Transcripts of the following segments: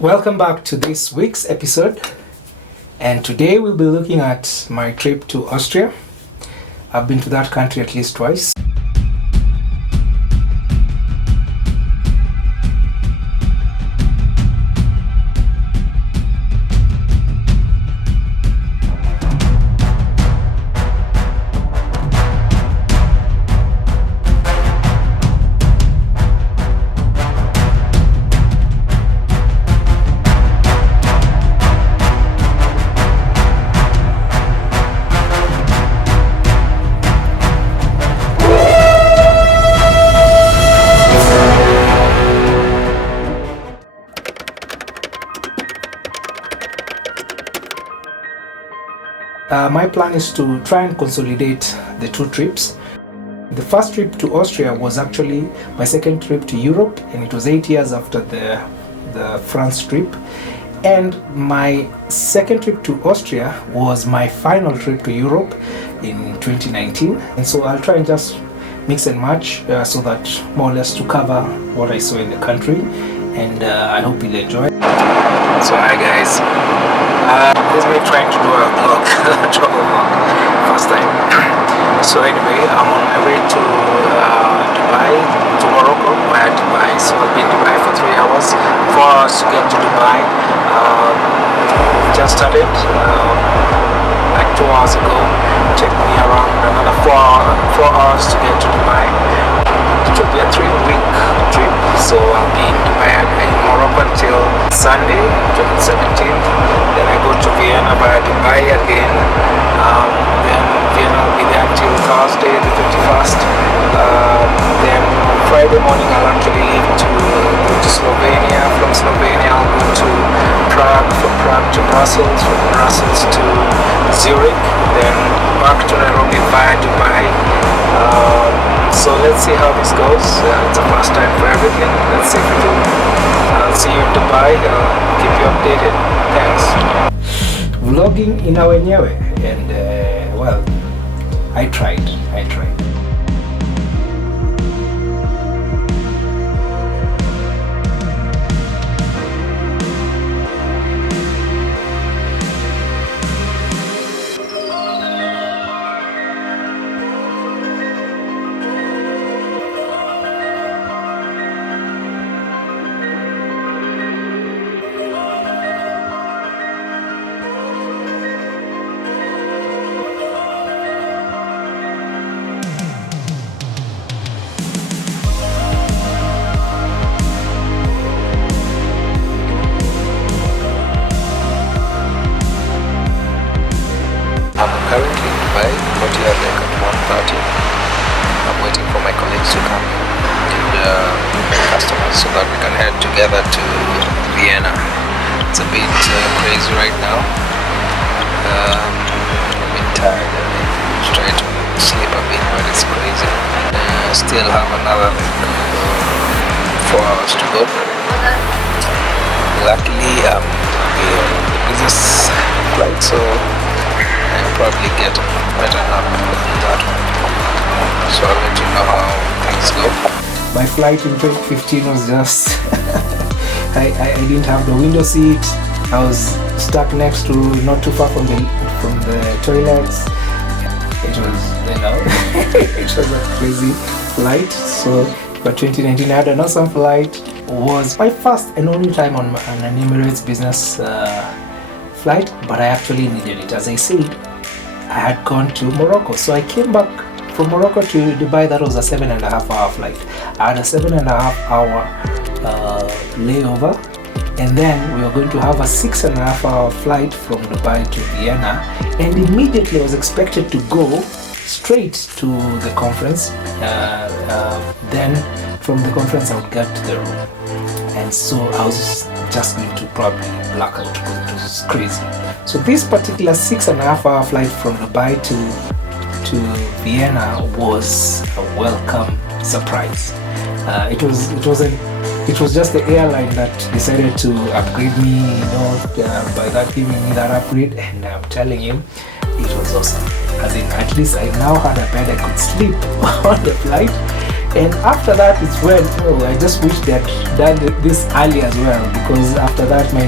Welcome back to this week's episode, and today we'll be looking at my trip to Austria. I've been to that country at least twice. My plan is to try and consolidate the two trips. The first trip to Austria was actually my second trip to Europe, and it was 8 years after the France trip. And my second trip to Austria was my final trip to Europe in 2019. And so I'll try and just mix and match so that more or less to cover what I saw in the country. And I hope you'll enjoy. So hi guys. This is me trying to do a vlog, travel vlog, first time. So anyway, I'm on my way to Dubai, to Morocco, via Dubai. So I'll be in Dubai for 3 hours, 4 hours to get to Dubai. Just started like 2 hours ago. Take me around another 4 hours to get to Dubai. It will be a 3-week trip, so I'll be in Dubai in Morocco until Sunday, 17th. Then I go to Vienna via Dubai again. Then Vienna will be there until Thursday, the 51st. Then on Friday morning I'll actually leave to go to Slovenia. From Slovenia I'll go to Prague, from Prague to Brussels, from Brussels to Zurich, then back to Nairobi via Dubai. So let's see how this goes. It's a first time for everything. Let's see if we do. I'll see you in Dubai. Keep you updated. Thanks. Vlogging ina wenyewe, and well, I tried. I'm currently in Dubai, got here like at 1:30. I'm waiting for my colleagues to come and customers so that we can head together to Vienna. It's a bit crazy right now. I'm bit tired. I'm trying to sleep a bit, but it's crazy. Still have another 4 hours to go. Luckily, I'm the business flight, so I'll probably get a better nap than that one. So I'll let you know how things go. My flight in 2015 was just I didn't have the window seat. I was stuck next to, not too far from the toilets. It was, it was a crazy flight. So but 2019 I had an awesome flight. It was my first and only time on an Emirates business flight, but I actually needed it. As I said, I had gone to Morocco, so I came back from Morocco to Dubai. That was a 7.5 hour flight. I had a 7.5 hour layover, and then we were going to have a 6.5 hour flight from Dubai to Vienna, and immediately I was expected to go straight to the conference. Then from the conference I would get to the room, and so I was just going to probably black out because it was crazy. So this particular 6.5 hour flight from Dubai to Vienna was a welcome surprise. It was just the airline that decided to upgrade me, by that giving me that upgrade, and I'm telling you, it was awesome. As in, at least I now had a bed I could sleep on the flight. And after that, it's when I just wish they had done this early as well, because after that my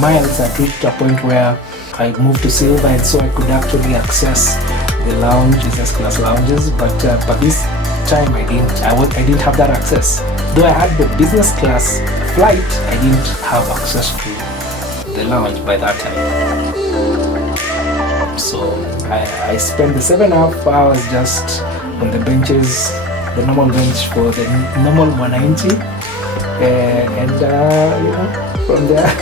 miles had reached a point where I moved to silver, and so I could actually access the lounge, business class lounges. But this time I didn't have that access. Though I had the business class flight, I didn't have access to the lounge by that time. So I spent the 7.5 hours just on the benches, the normal bench for the normal 190, and from there.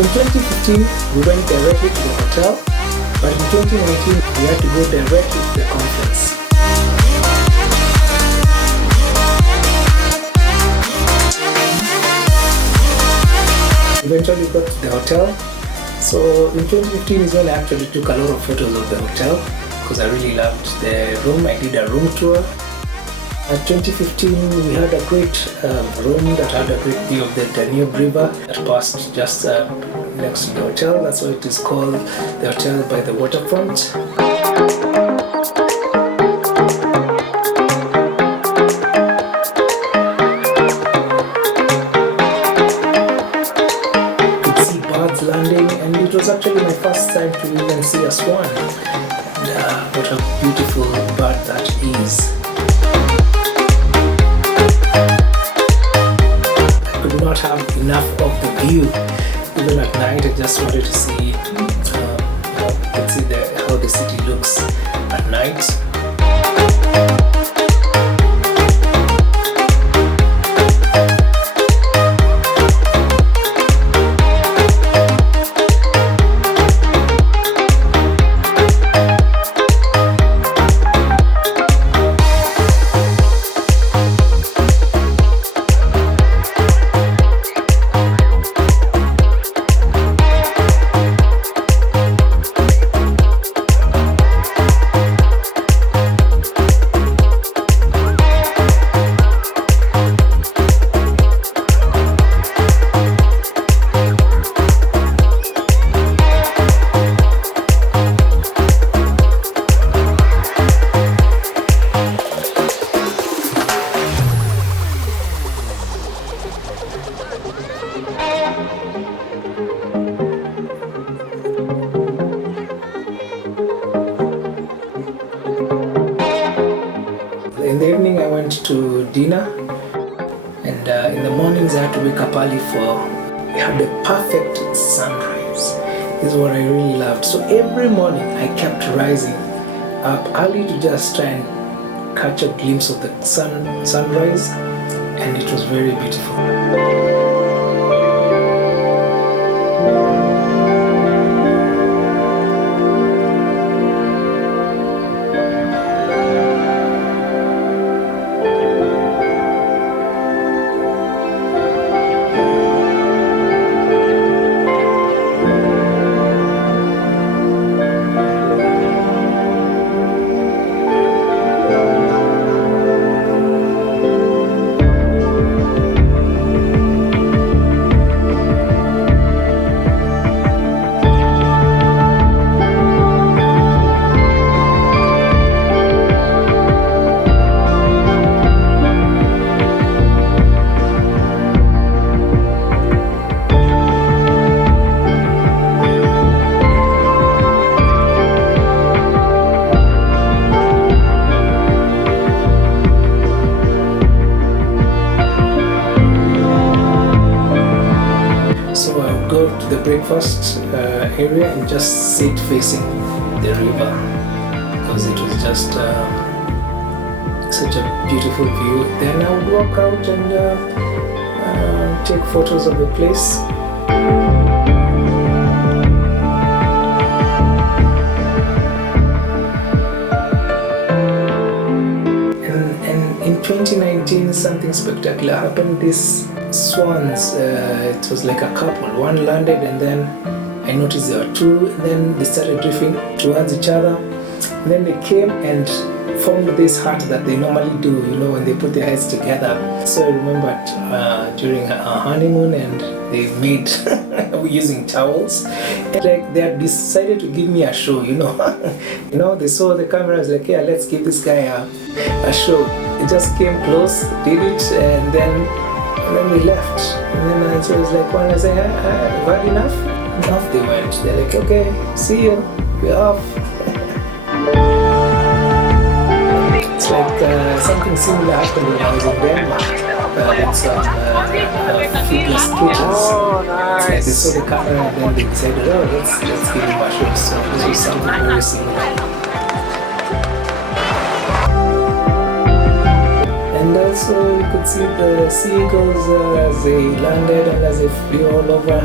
In 2015, we went directly to the hotel, but in 2019, we had to go directly to the conference. Eventually got to the hotel. So in 2015 is when I actually took a lot of photos of the hotel, because I really loved the room. I did a room tour. In 2015, we had a great room that had a great view of the Danube River that passed just next to the hotel. That's why it is called the Hotel by the Waterfront. You could see birds landing, and it was actually my first time to even see a swan. And what a beautiful bird that is. Not have enough of the view. Even at night, I just wanted to see, how the city looks at night. dinner, and in the mornings I had to wake up early we had the perfect sunrise. This is what I really loved. So every morning I kept rising up early to just try and catch a glimpse of the sunrise, and it was very beautiful. Breakfast area and just sit facing the river, because it was just such a beautiful view. Then I would walk out and take photos of the place. And in 2019 something spectacular happened. This swans, it was like a couple. One landed and then I noticed there were two, and then they started drifting towards each other. And then they came and formed this heart that they normally do, when they put their heads together. So I remembered during our honeymoon, and they made using towels. And like they had decided to give me a show, They saw the camera, I was like, yeah, let's give this guy a show. It just came close, did it, and then we left. And then so I was like, I said, I've had enough. And off they went. They're like, okay, see you, we're off. It's like something similar happened when I was in Denmark with some figure skaters. Oh, nice. It's like they saw the camera and then they decided, let's give him a show. So this was something very similar. And also you could see the seagulls as they landed and as they flew all over.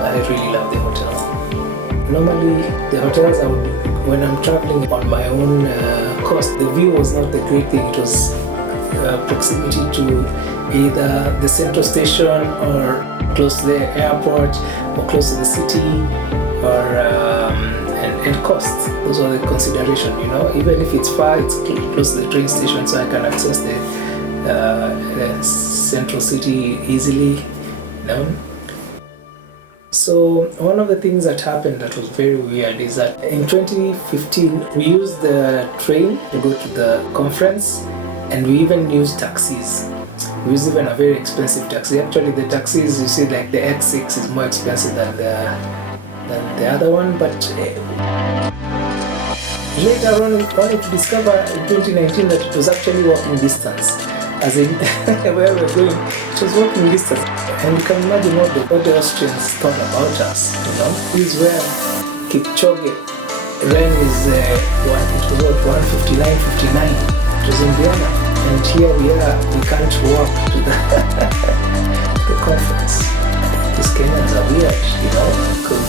I really love the hotel. Normally the hotels when I'm traveling on my own coast, the view was not the great thing. It was proximity to either the central station or close to the airport or close to the city, or and cost. Those are the consideration, Even if it's far, it's close to the train station, so I can access the central city easily, So one of the things that happened that was very weird is that in 2015 we used the train to go to the conference. And we even used taxis. We used even a very expensive taxi. Actually, the taxis, you see, like the X6 is more expensive than the other one. But later on, I wanted to discover in 2019 that it was actually walking distance. As in, where we're going, it was walking distance. And you can imagine what the Austrians thought about us. This is where Kipchoge ran his it was 1:59:59. It was in Vienna, and here we are, we can't walk to the conference. These Kenyans are weird, because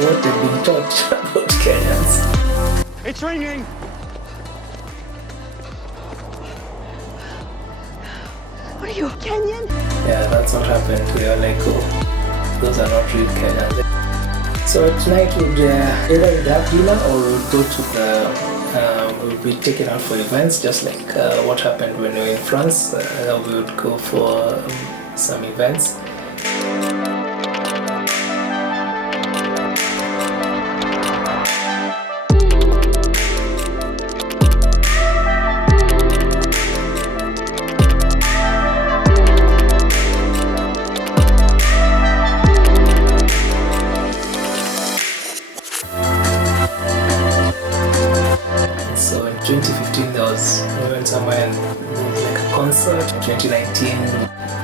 what they've been taught about Kenyans. It's ringing! What are you, Kenyan? Yeah, that's what happened. We were like, those are not real Kenyans. So tonight we'd either have dinner or we'd go to we'll be taken out for events, just like what happened when we were in France. We would go for some events. concert in 2019.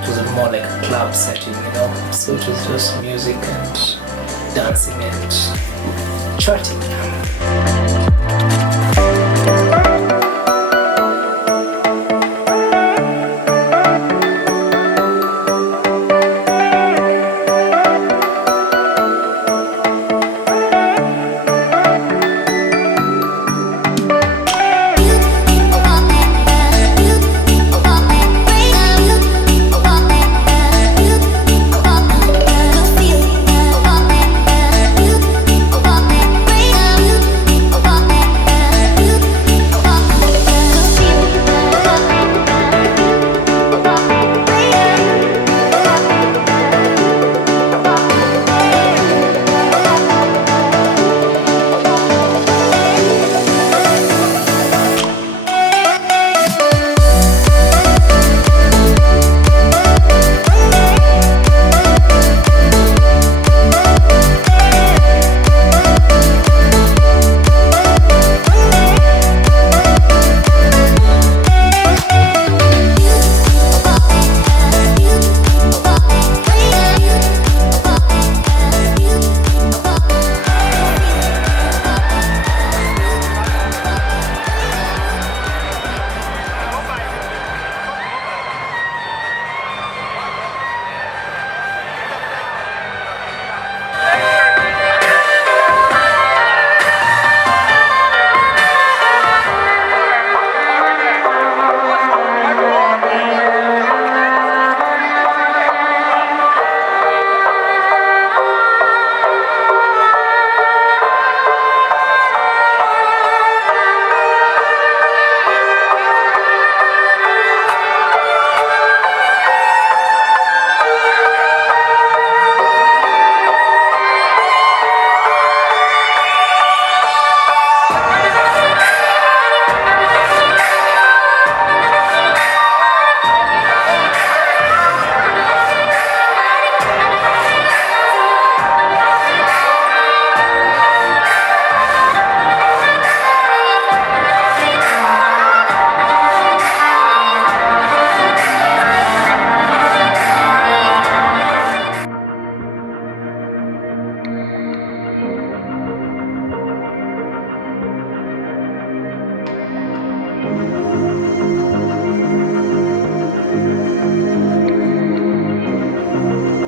It was more like a club setting, you know, so it was just music and dancing and chatting.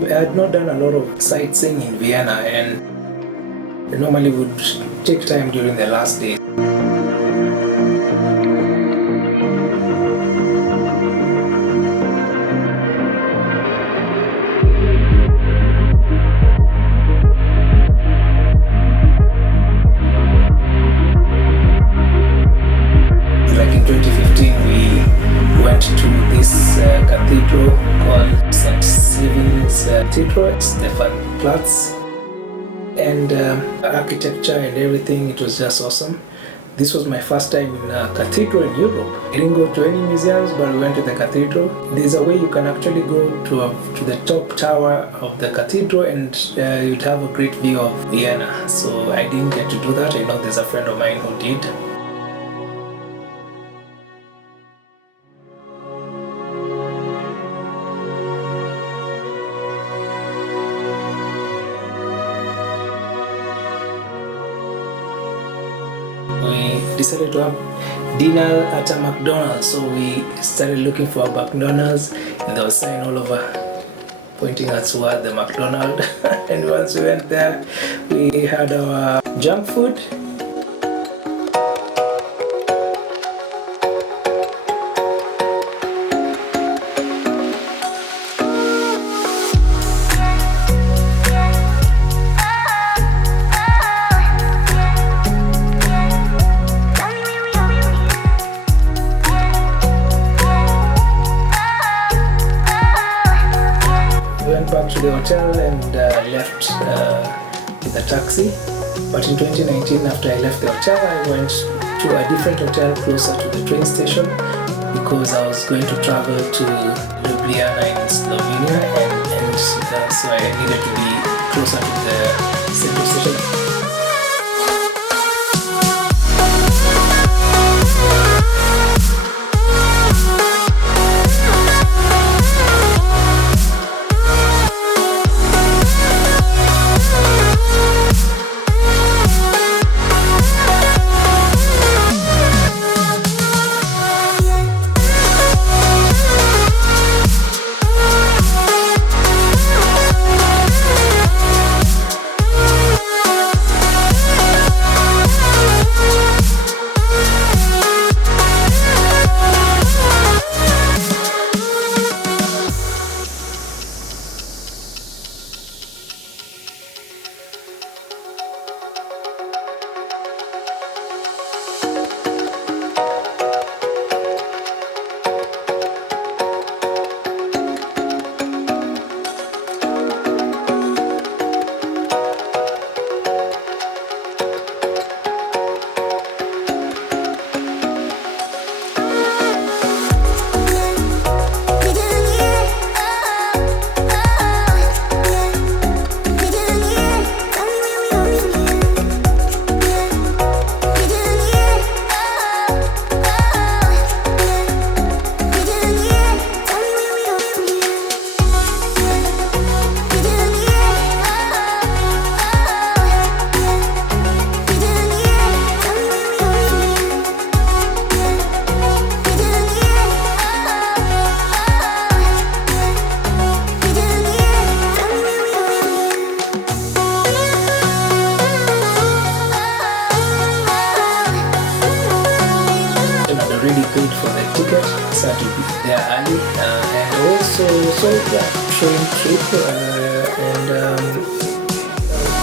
I had not done a lot of sightseeing in Vienna, and I normally would take time during the last day. Like in 2015, we went to this cathedral called St. Stephen's Cathedral, Stephansplatz, and architecture and everything, it was just awesome. This was my first time in a cathedral in Europe. I didn't go to any museums, but we went to the cathedral. There's a way you can actually go to the top tower of the cathedral, and you'd have a great view of Vienna. So I didn't get to do that. I know there's a friend of mine who did. We decided to have dinner at a McDonald's, so we started looking for a McDonald's, and there was a sign all over pointing us toward the McDonald's. And once we went there, we had our junk food. Back to the hotel and left with a taxi. But in 2019, after I left the hotel, I went to a different hotel closer to the train station because I was going to travel to Ljubljana in Slovenia, and so I needed to be closer to the central station. there early, and also so yeah, train trip, and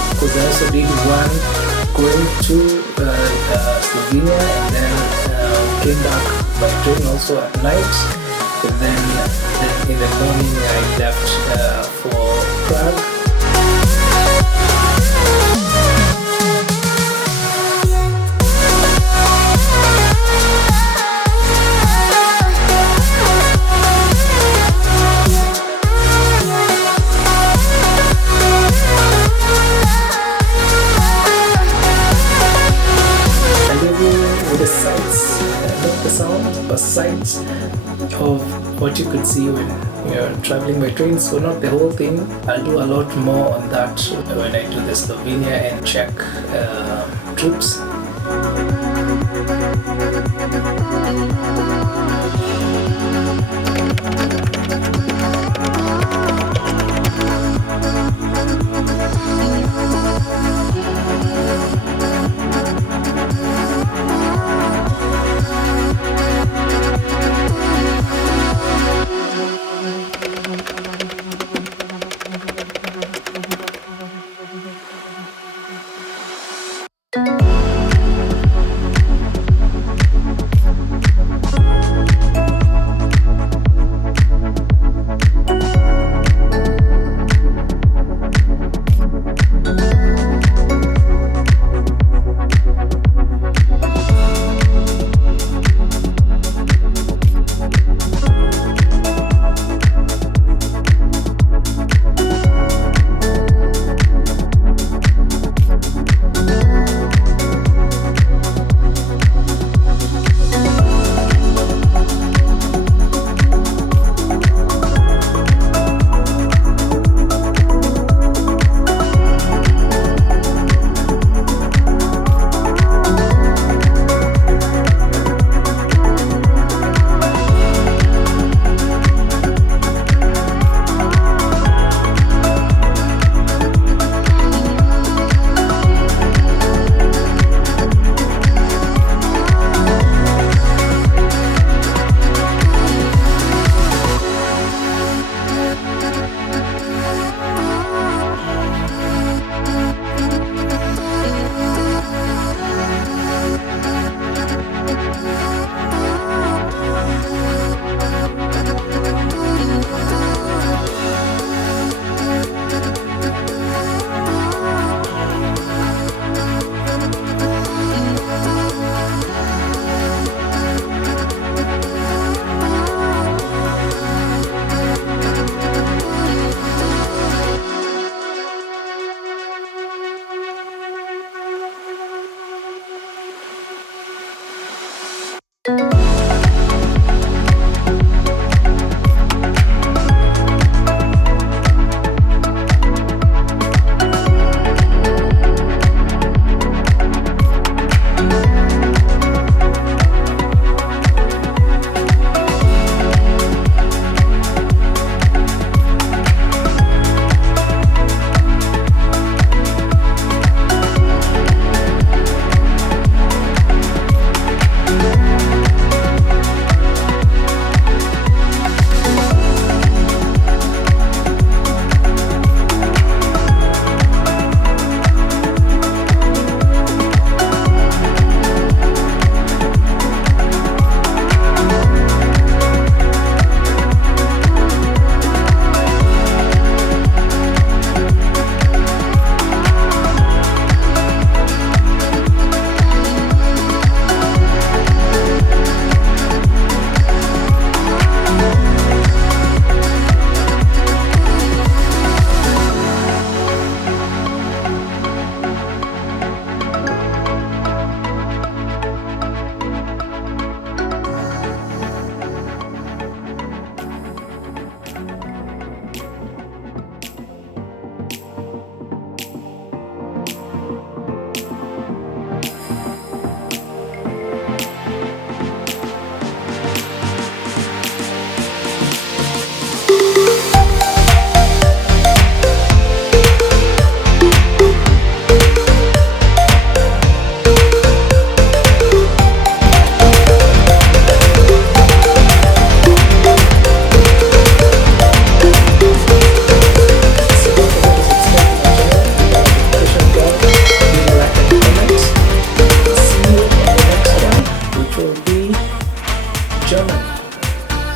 because I also did one going to Slovenia, and then came back by train also at night, and then in the morning I left for Prague. The sights, not the sound, but sights of what you could see when you're traveling by train. So not the whole thing. I'll do a lot more on that when I do the Slovenia and Czech trips.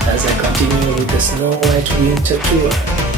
as I continue with the Snow White winter tour.